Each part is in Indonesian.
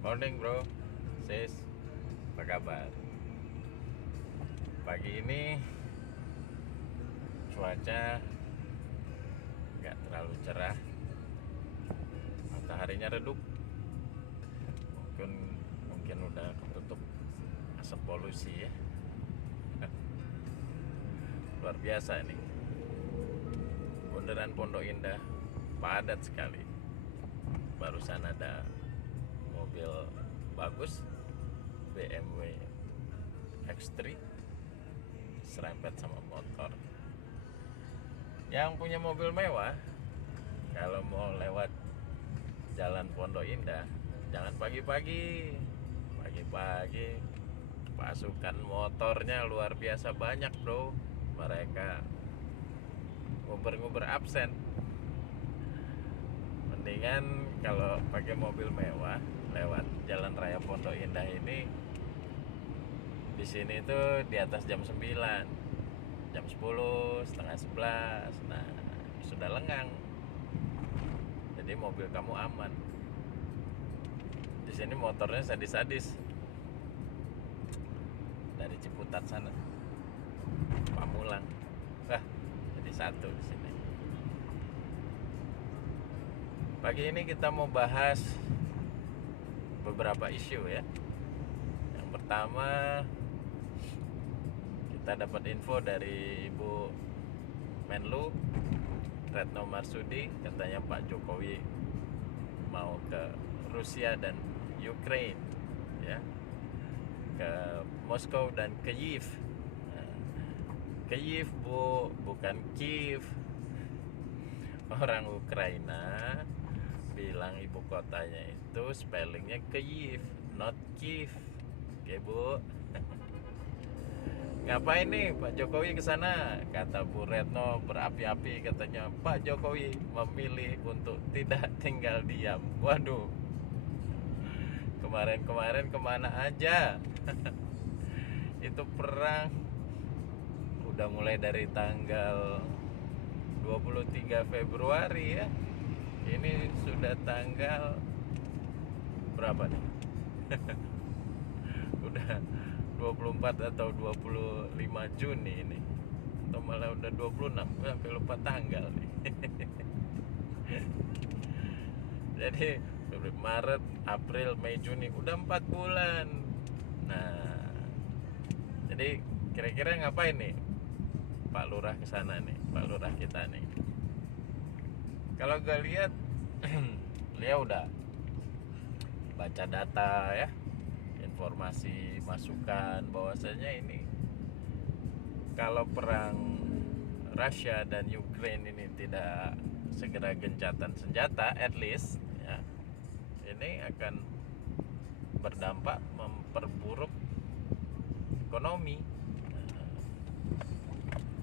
Morning bro, sis, apa kabar? Pagi ini cuaca nggak terlalu cerah, mataharinya redup, mungkin mungkin udah ketutup asap polusi ya. Luar biasa ini, bundaran Pondok Indah padat sekali. Barusan ada mobil bagus, BMW X3 serempet sama motor. Yang punya mobil mewah, kalau mau lewat jalan Pondok Indah, jangan pagi-pagi. Pagi-pagi pasukan motornya luar biasa banyak bro. Mereka nguber-nguber absen. Mendingan kalau pakai mobil mewah lewat jalan raya Pondok Indah ini, di sini tuh di atas jam 9, jam 10, setengah 11. Nah, sudah lengang. Jadi mobil kamu aman. Di sini motornya sadis-sadis. Dari Ciputat sana, Pamulang. Wah, jadi satu di sini. Pagi ini kita mau bahas beberapa isu ya. Yang pertama, kita dapat info dari Ibu Menlu Retno Marsudi, katanya Pak Jokowi mau ke Rusia dan Ukraine ya, ke Moskow dan Kyiv. Kyiv bu, bukan Kiev. Orang Ukraina bilang ibu kotanya itu spellingnya Kyiv, not Kiev. Oke bu. Ngapain nih Pak Jokowi ke sana? Kata Bu Retno berapi-api, katanya Pak Jokowi memilih untuk tidak tinggal diam. Waduh, kemarin-kemarin kemana aja? Itu perang udah mulai dari tanggal 23 Februari ya. Ini sudah tanggal berapa nih? Udah 24 atau 25 Juni ini, atau malah udah 26, sampai lupa tanggal nih. Jadi Maret, April, Mei, Juni, udah 4 bulan. Nah, jadi kira-kira ngapain nih Pak Lurah kesana nih, Pak Lurah kita nih? Kalau gue lihat dia udah baca data ya, informasi masukan bahwasanya ini kalau perang Rusia dan Ukraine ini tidak segera gencatan senjata, at least ya, ini akan berdampak memperburuk ekonomi.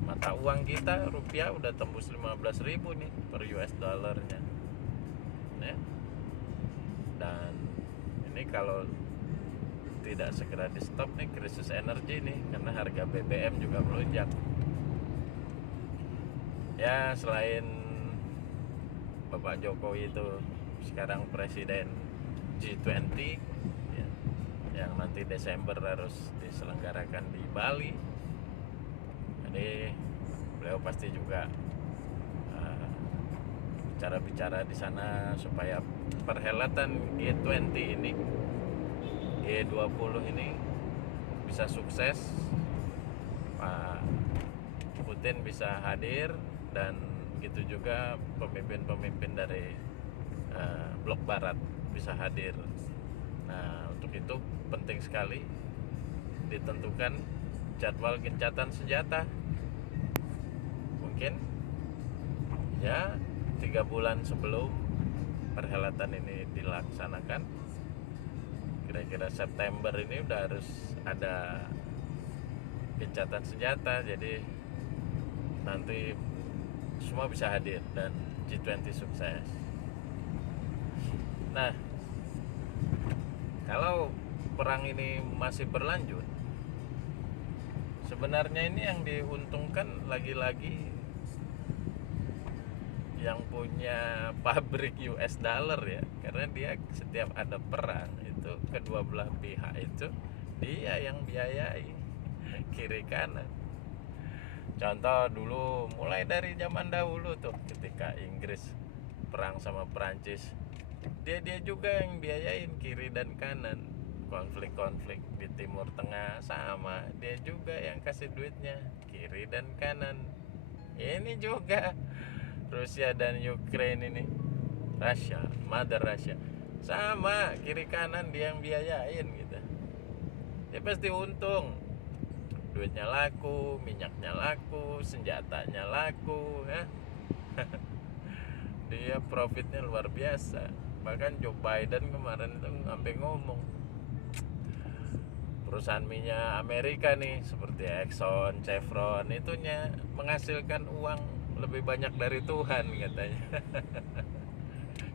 Mata uang kita rupiah udah tembus 15.000 nih per US dollarnya ya. Dan ini kalau tidak segera di stop nih, krisis energi nih, karena harga BBM juga melonjak ya. Selain Bapak Jokowi itu sekarang presiden G20 ya, yang nanti Desember harus diselenggarakan di Bali. Jadi beliau pasti juga bicara-bicara di sana supaya perhelatan G20 ini, G20 ini bisa sukses, Pak Putin bisa hadir, dan gitu juga pemimpin-pemimpin dari blok barat bisa hadir. Nah, untuk itu penting sekali ditentukan jadwal gencatan senjata. Mungkin ya 3 bulan sebelum perhelatan ini dilaksanakan, kira-kira September ini udah harus ada gencatan senjata. Jadi nanti semua bisa hadir dan G20 sukses. Nah, kalau perang ini masih berlanjut, sebenarnya ini yang diuntungkan lagi-lagi yang punya pabrik US dollar ya, karena dia setiap ada perang itu kedua belah pihak itu dia yang biayai kiri kanan. Contoh dulu mulai dari zaman dahulu tuh ketika Inggris perang sama Perancis, dia juga yang biayain kiri dan kanan. Konflik-konflik di Timur Tengah sama, dia juga yang kasih duitnya kiri dan kanan. Ini juga Rusia dan Ukraine ini, Mother Russia, sama kiri kanan dia yang biayain gitu. Dia pasti untung, duitnya laku, minyaknya laku, senjatanya laku ya. Dia profitnya luar biasa. Bahkan Joe Biden kemarin itu sampai ngomong, perusahaan minyak Amerika nih seperti Exxon, Chevron itunya menghasilkan uang lebih banyak dari Tuhan katanya.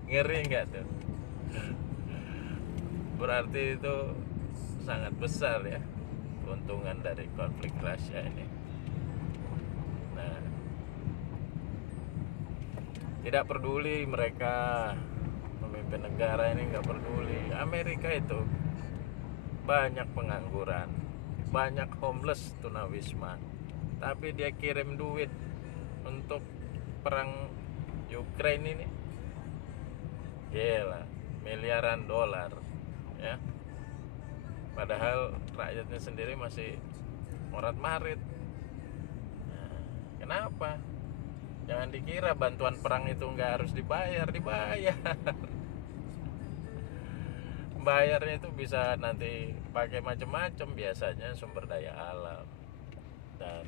Ngeri nggak tuh? Berarti itu sangat besar ya keuntungan dari konflik Rusia ini. Nah, tidak peduli mereka pemimpin negara ini, nggak peduli. Amerika itu banyak pengangguran, banyak homeless tunawisma, tapi dia kirim duit untuk perang Ukraine ini, gila, miliaran dolar ya. Padahal rakyatnya sendiri masih morat marit. Nah, kenapa? Jangan dikira bantuan perang itu nggak harus dibayar. Bayarnya itu bisa nanti pakai macam-macam, biasanya sumber daya alam dan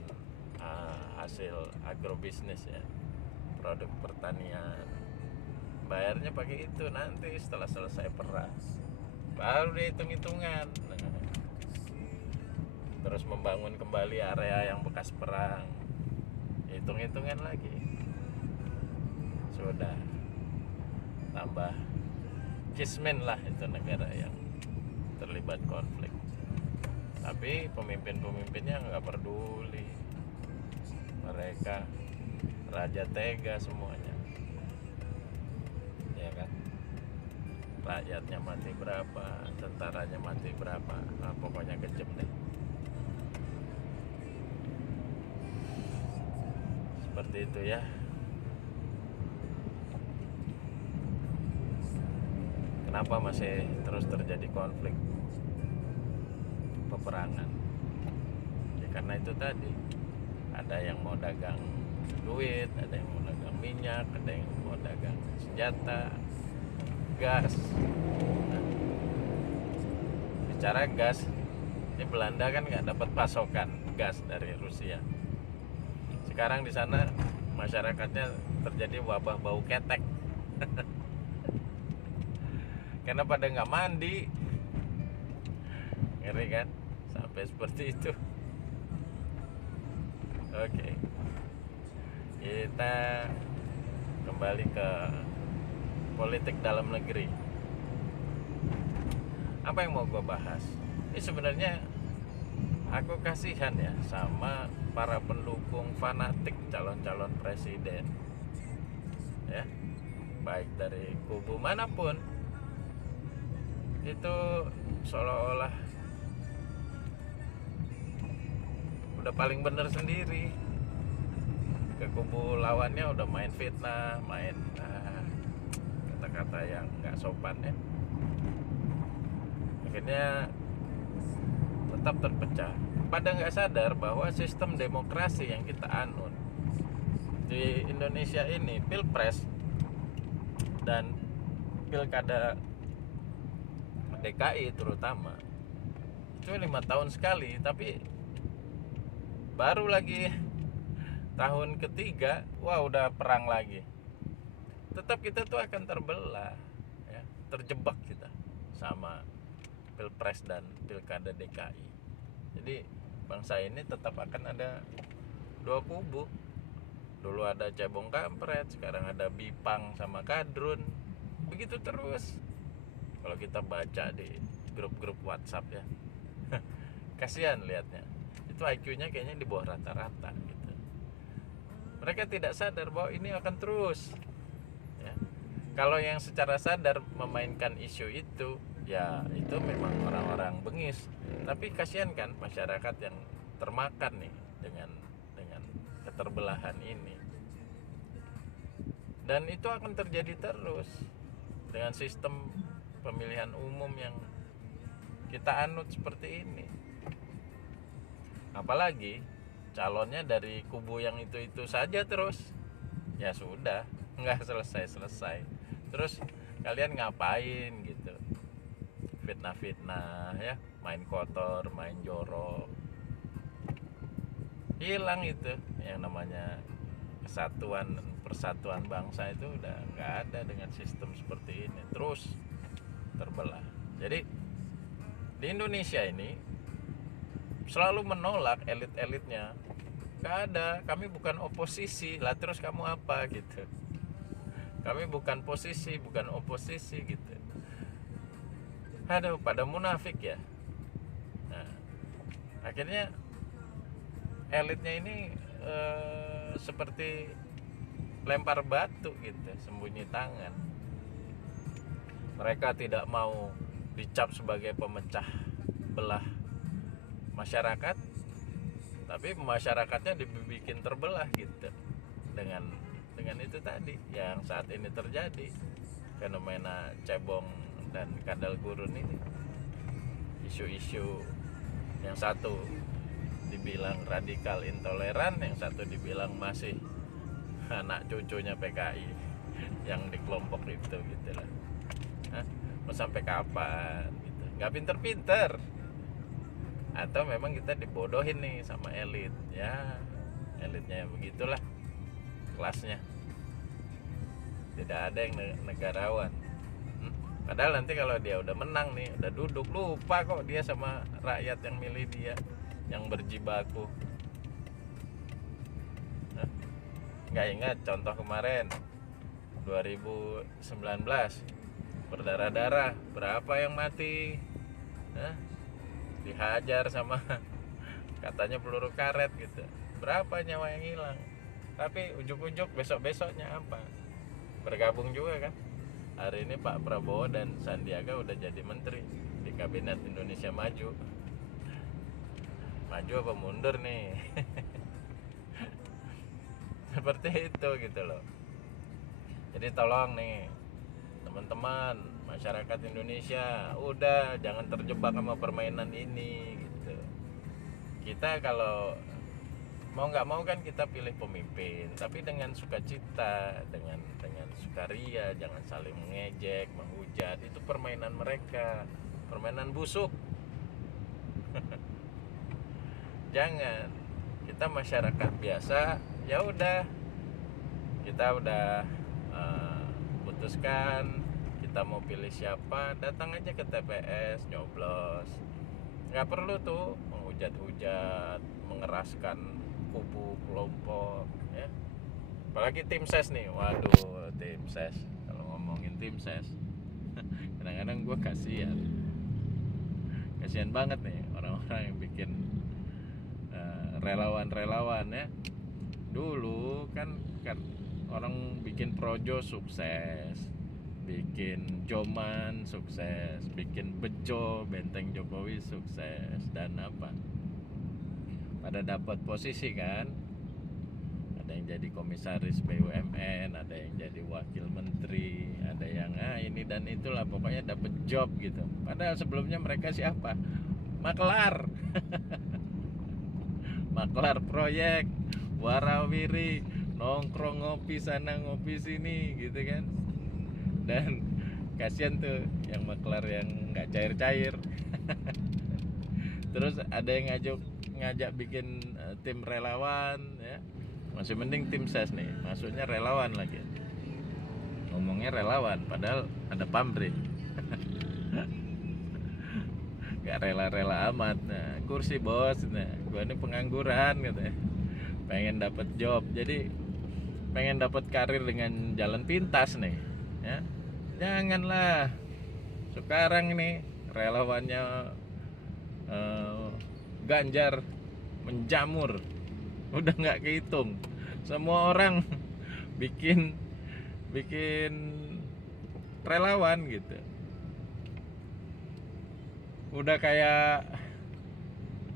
hasil agrobisnis ya, produk pertanian. Bayarnya pakai itu nanti setelah selesai perang, baru dihitung-hitungan. Terus membangun kembali area yang bekas perang, hitung-hitungan lagi. Sudah tambah kismin lah itu negara yang terlibat konflik. Tapi pemimpin-pemimpinnya nggak peduli. Mereka raja tega semuanya, ya kan? Rakyatnya mati berapa, tentaranya mati berapa, nah, pokoknya kejam deh. Seperti itu ya. Kenapa masih terus terjadi konflik, peperangan? Ya karena itu tadi, ada yang mau dagang duit, ada yang mau dagang minyak, ada yang mau dagang senjata, gas. Nah, bicara gas, ini Belanda kan nggak dapat pasokan gas dari Rusia. Sekarang di sana masyarakatnya terjadi wabah bau ketek. Karena pada nggak mandi. Ngeri kan? Sampai seperti itu. Oke. Kita kembali ke politik dalam negeri. Apa yang mau gue bahas? Ini sebenarnya aku kasihan ya sama para pendukung fanatik calon-calon presiden. Ya. Baik dari kubu manapun, itu seolah-olah udah paling bener sendiri. Ke kubu lawannya udah main fitnah, main kata-kata yang gak sopan ya. Akhirnya tetap terpecah. Pada gak sadar bahwa sistem demokrasi yang kita anut di Indonesia ini, pilpres dan pilkada DKI terutama, itu 5 tahun sekali. Tapi baru lagi tahun ketiga, wah udah perang lagi. Tetap kita tuh akan terbelah ya, terjebak kita sama pilpres dan pilkada DKI. Jadi bangsa ini tetap akan ada dua kubu. Dulu ada cebong kampret, sekarang ada Bipang sama Kadrun. Begitu terus. Kalau kita baca di grup-grup WhatsApp ya, kasihan lihatnya. Itu IQ-nya kayaknya di bawah rata-rata gitu. Mereka tidak sadar bahwa ini akan terus Kalau yang secara sadar memainkan isu itu, ya itu memang orang-orang bengis. Tapi kasihan kan masyarakat yang termakan nih dengan keterbelahan ini. Dan itu akan terjadi terus dengan sistem pemilihan umum yang kita anut seperti ini. Apalagi calonnya dari kubu yang itu saja terus. Ya sudah, nggak selesai. Terus kalian ngapain gitu? Fitnah-fitnah ya, main kotor, main jorok. Hilang itu yang namanya kesatuan persatuan bangsa, itu udah nggak ada dengan sistem seperti ini. Terus terbelah. Jadi di Indonesia ini selalu menolak elit-elitnya. Nggak ada, kami bukan oposisi lah, terus kamu apa gitu. Kami bukan posisi, bukan oposisi gitu. Aduh, pada munafik ya. Nah, akhirnya elitnya ini seperti lempar batu gitu, sembunyi tangan. Mereka tidak mau dicap sebagai pemecah belah masyarakat, tapi masyarakatnya dibikin terbelah gitu dengan itu tadi yang saat ini terjadi, fenomena cebong dan kadal gurun ini. Isu-isu yang satu dibilang radikal intoleran, yang satu dibilang masih anak cucunya PKI yang di kelompok itu gitu lah. Mau sampai kapan gitu? Nggak pinter-pinter, atau memang kita dibodohin nih sama elit ya. Elitnya begitulah kelasnya, tidak ada yang negarawan. Padahal nanti kalau dia udah menang nih, udah duduk, lupa kok dia sama rakyat yang milih dia, yang berjibaku. Nggak ingat contoh kemarin 2019 berdarah-darah, berapa yang mati, dihajar sama katanya peluru karet gitu, berapa nyawa yang hilang. Tapi ujuk-ujuk besok-besoknya apa? Bergabung juga kan. Hari ini Pak Prabowo dan Sandiaga udah jadi menteri di Kabinet Indonesia Maju. Maju apa mundur nih? Seperti itu gitu loh. Jadi tolong nih teman-teman masyarakat Indonesia, udah jangan terjebak sama permainan ini gitu. Kita kalau mau nggak mau kan kita pilih pemimpin, tapi dengan sukacita, dengan sukaria, jangan saling mengejek, menghujat. Itu permainan mereka, permainan busuk. Jangan. Kita masyarakat biasa, ya udah, kita udah putuskan kita mau pilih siapa, datang aja ke TPS, nyoblos. Nggak perlu tuh menghujat-hujat, mengeraskan kubu kelompok ya. Apalagi tim ses nih, waduh, tim ses. Kalau ngomongin tim ses kadang-kadang gue kasihan banget nih orang-orang yang bikin relawan-relawan ya. Dulu kan orang bikin projo sukses, bikin Joman sukses, bikin Bejo Benteng Jokowi sukses, dan apa, pada dapat posisi kan. Ada yang jadi komisaris BUMN, ada yang jadi wakil menteri, ada yang ini dan itulah, pokoknya dapat job gitu. Padahal sebelumnya mereka siapa? Maklar. Maklar proyek, warawiri, nongkrong ngopi sana ngopi sini gitu kan. Dan kasihan tuh yang maklar yang nggak cair-cair. Terus ada yang ngajak bikin tim relawan ya. Masih mending tim ses nih, maksudnya relawan lagi. Ngomongnya relawan padahal ada pamrih. Gak rela-rela amat. Nah, kursi bos, nah, gua ini pengangguran gitu ya. Pengen dapat job, jadi pengen dapat karir dengan jalan pintas nih ya. Janganlah sekarang ini relawannya Ganjar menjamur, udah nggak kehitung. Semua orang bikin relawan gitu. Udah kayak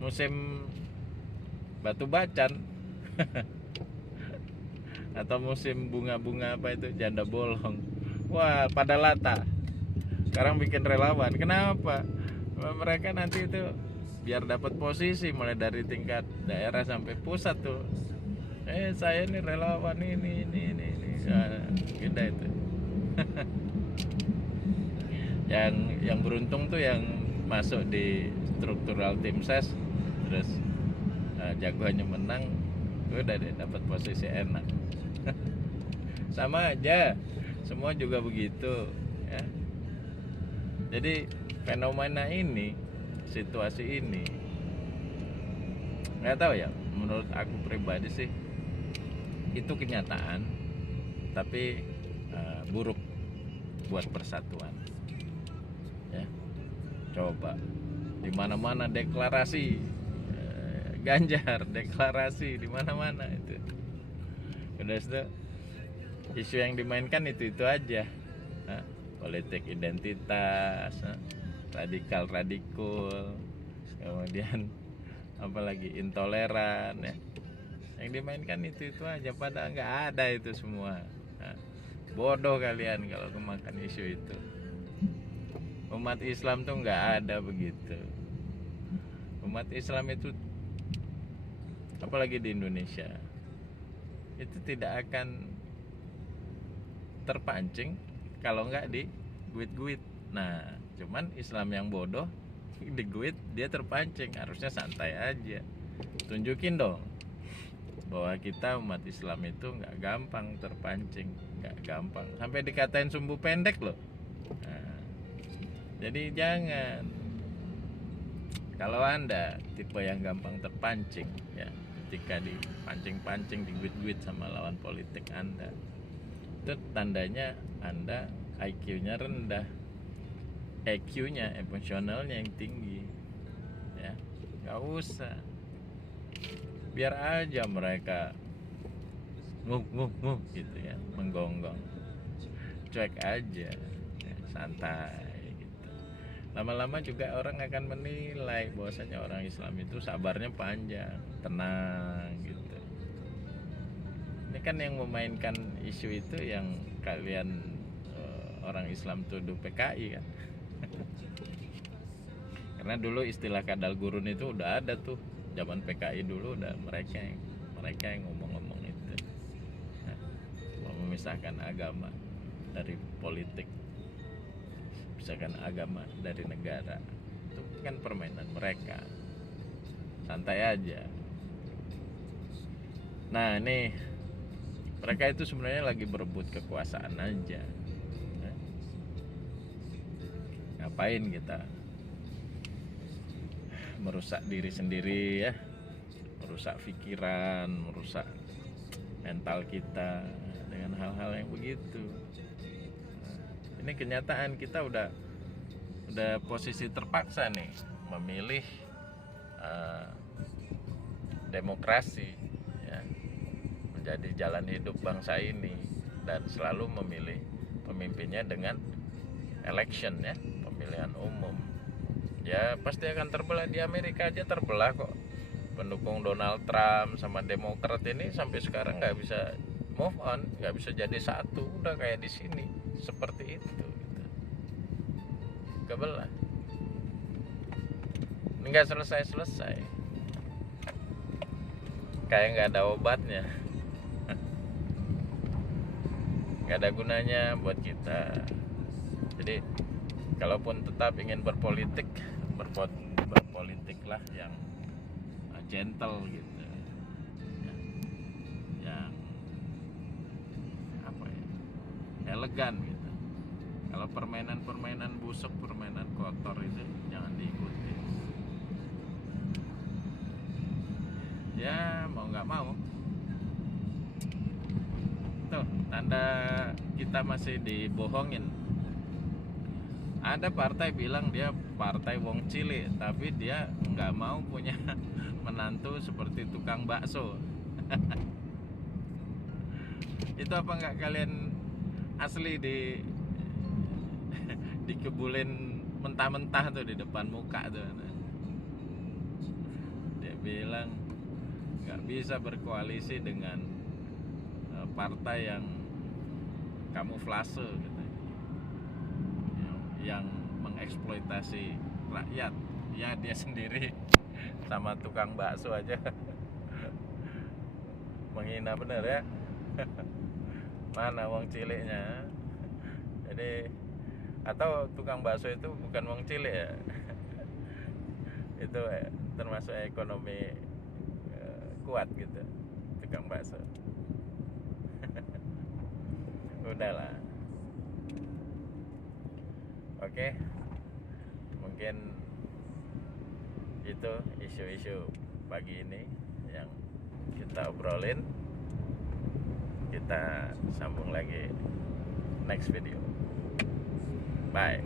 musim batu bacan atau musim bunga-bunga apa itu, janda bolong. Wah, pada lata. Sekarang bikin relawan. Kenapa? Mereka nanti itu biar dapat posisi mulai dari tingkat daerah sampai pusat tuh. Saya nih relawan ini. Gede itu. yang beruntung tuh yang masuk di struktural tim ses, terus jagoannya menang, udah deh dapat posisi enak. Sama aja, semua juga begitu ya. Jadi fenomena ini, situasi ini, nggak tahu ya, menurut aku pribadi sih itu kenyataan, tapi buruk buat persatuan ya. Coba di mana-mana deklarasi Ganjar, deklarasi di mana-mana itu. Udah itu isu yang dimainkan itu aja. Nah, politik identitas, radikal, kemudian apalagi intoleran ya. Yang dimainkan itu aja, padahal nggak ada itu semua. Nah, bodoh kalian kalau kemakan isu itu. Umat Islam tuh nggak ada begitu. Umat Islam itu, apalagi di Indonesia, itu tidak akan terpancing kalau nggak diguit-guit. Nah, cuman Islam yang bodoh diguit dia terpancing. Harusnya santai aja, tunjukin dong bahwa kita umat Islam itu nggak gampang terpancing, nggak gampang sampai dikatain sumbu pendek loh. Nah, jadi jangan, kalau Anda tipe yang gampang terpancing ya, ketika dipancing-pancing, diguit-guit sama lawan politik Anda, itu tandanya Anda IQ-nya rendah, EQ-nya, emosionalnya yang tinggi ya. Nggak usah, biar aja mereka nguh gitu ya, menggonggong, cuek aja ya, santai gitu. Lama-lama juga orang akan menilai bahwasanya orang Islam itu sabarnya panjang, tenang gitu. Ini kan yang memainkan isu itu yang kalian orang Islam tuduh PKI kan. Karena dulu istilah kadal gurun itu udah ada tuh zaman PKI dulu, udah mereka yang ngomong-ngomong itu. Nah, memisahkan agama dari politik, memisahkan agama dari negara, itu kan permainan mereka. Santai aja. Nah, ini mereka itu sebenarnya lagi berebut kekuasaan aja. Ngapain kita merusak diri sendiri ya, merusak pikiran, merusak mental kita dengan hal-hal yang begitu. Ini kenyataan, kita udah posisi terpaksa nih memilih demokrasi ya, menjadi jalan hidup bangsa ini, dan selalu memilih pemimpinnya dengan election ya, pemilihan umum. Ya pasti akan terbelah. Di Amerika aja terbelah kok. Pendukung Donald Trump sama Demokrat ini sampai sekarang nggak bisa move on, nggak bisa jadi satu. Udah kayak di sini seperti itu gitu. Kebelah. Ini nggak selesai. Kayak nggak ada obatnya. Nggak ada gunanya buat kita. Jadi kalaupun tetap ingin berpolitiklah yang gentle gitu ya, yang apa ya, elegan gitu. Kalau permainan busuk, permainan kotor itu jangan diikuti ya, mau nggak mau. Tuh tanda kita masih dibohongin. Ada partai bilang dia partai wong cilik, tapi dia nggak mau punya menantu seperti tukang bakso. Itu apa nggak kalian asli dikebulin mentah-mentah tuh di depan muka tuh. Dia bilang nggak bisa berkoalisi dengan partai yang kamuflase gitu, yang mengeksploitasi rakyat. Ya dia sendiri sama tukang bakso aja menghina bener ya. Mana wong ciliknya. Jadi atau tukang bakso itu bukan wong cilik ya. Itu termasuk ekonomi kuat gitu, tukang bakso. Udahlah. Oke, mungkin itu isu-isu pagi ini yang kita obrolin. Kita sambung lagi next video. Bye.